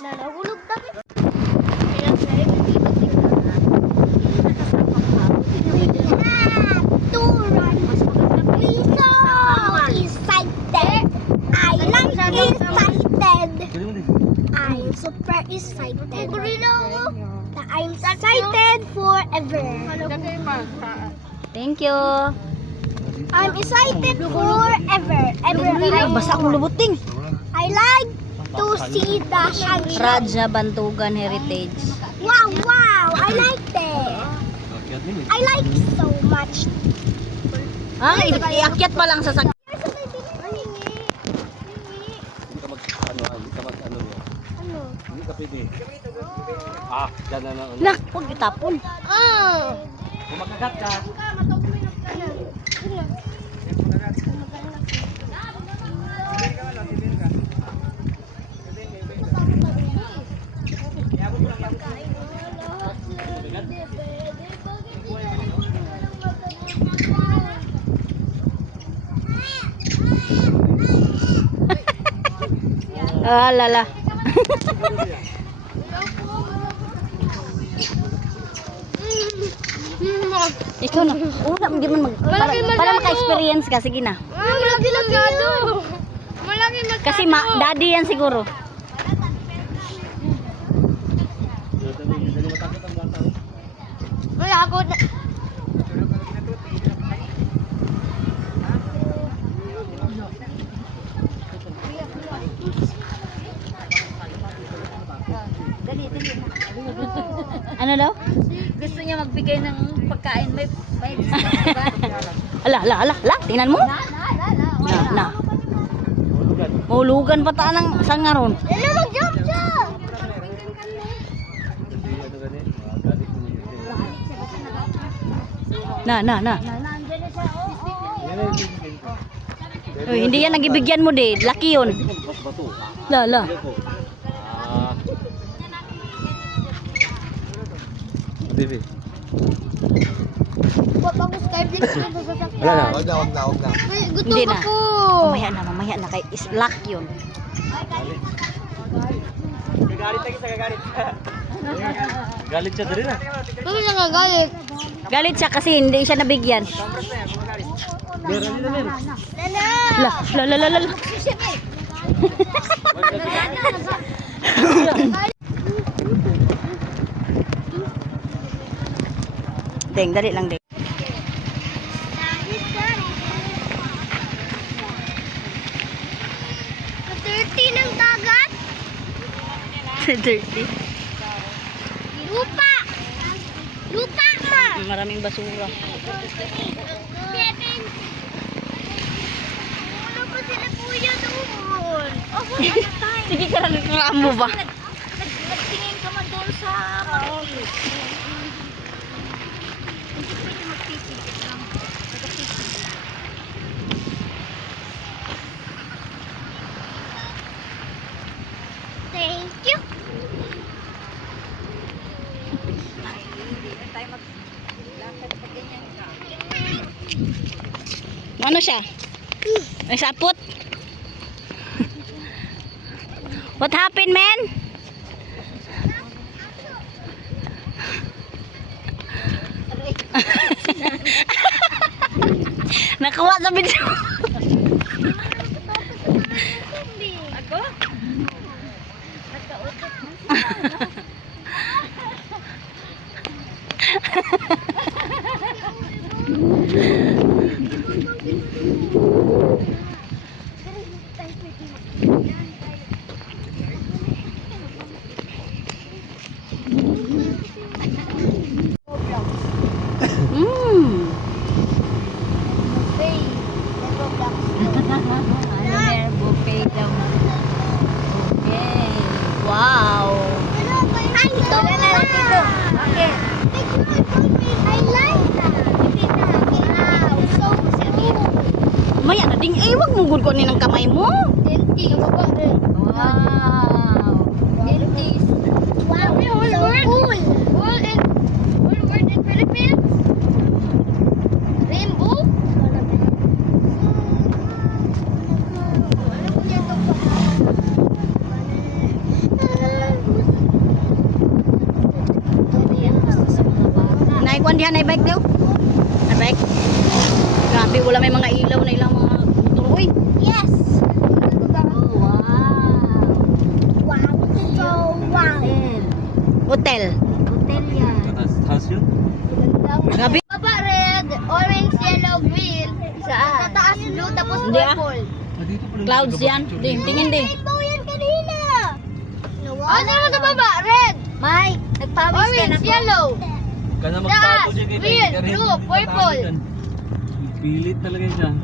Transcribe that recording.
Nalahulog takit. I'm super excited. I'm excited forever. Thank you. I'm excited forever. Basa akong lubuting. I like to see the sunshine. Raja Bantugan Heritage. Wow, wow! I like that. I like so much. Iakyat pa lang sa Hindi ka mag Hindi ka pwede. Dyan na. Nak, huwag itapon. Kung makagat ka. Lala. Ikaw na. Una, hindi man para maka-experience ka. Sige na. Malaki-laki yun. Malaki-laki. Kasi daddy yan siguro. Wala ako na. Ano daw? Gusto niya magbigay ng pagkain. May diba? Ala. Tingnan mo. Na. Mahulugan pa taan ng saan nga ron. Hello, mag-jump siya. Na. Uy, hindi yan nagibigyan mo de. Laki yun. La. Baby. Huwag ako Skype din sa sasakyan. Wag na. Gutom Hindi na. ako. Mamaya na kay islak yun. Galit siya dali na. Bakit siya nagagalit? Galit siya kasi hindi siya nabigyan. La. Deng, dali lang deng. Dirty ng dagat. Dirty. Lupa ma. Maraming basura. Ano ba sila kuya doon? Sige ka lang mo ba? Nagtingin ka man doon sa mga hindi pwede magpipigit lang. Thank you. Ano siya? May sapot? What happened, man? Nakuha sa video. Ako? Buffet daw. Okay. Wow. Ay, ito na lang dito. Okay. I like that. Wow, so cute. Maya na ding. Eh, wag mong gulkonin ng kamay mo. Denti. Wow. Dentist. Wow, so cool. Whole word in Philippines? diyan ay bike daw. Ay bike. Grabe, wala may mga ilaw na ilang mga motor. Uy, Yes. Oh, wow. Wow. So, wow. hotel. Hotel yan. Taas yun? Grabe. Baba red, orange, yellow, green. Sa taas blue, tapos Hindi, ah. purple. Dito pala Clouds yan. Di, tingin di. Rainbow yan kanina. Ano mo sa baba? Red, May, nagpawis ka na orange, po. yellow. Ka na Taas, magtato dyan kay green, Ka rin blue, magtato purple. dyan. Pilit talaga dyan.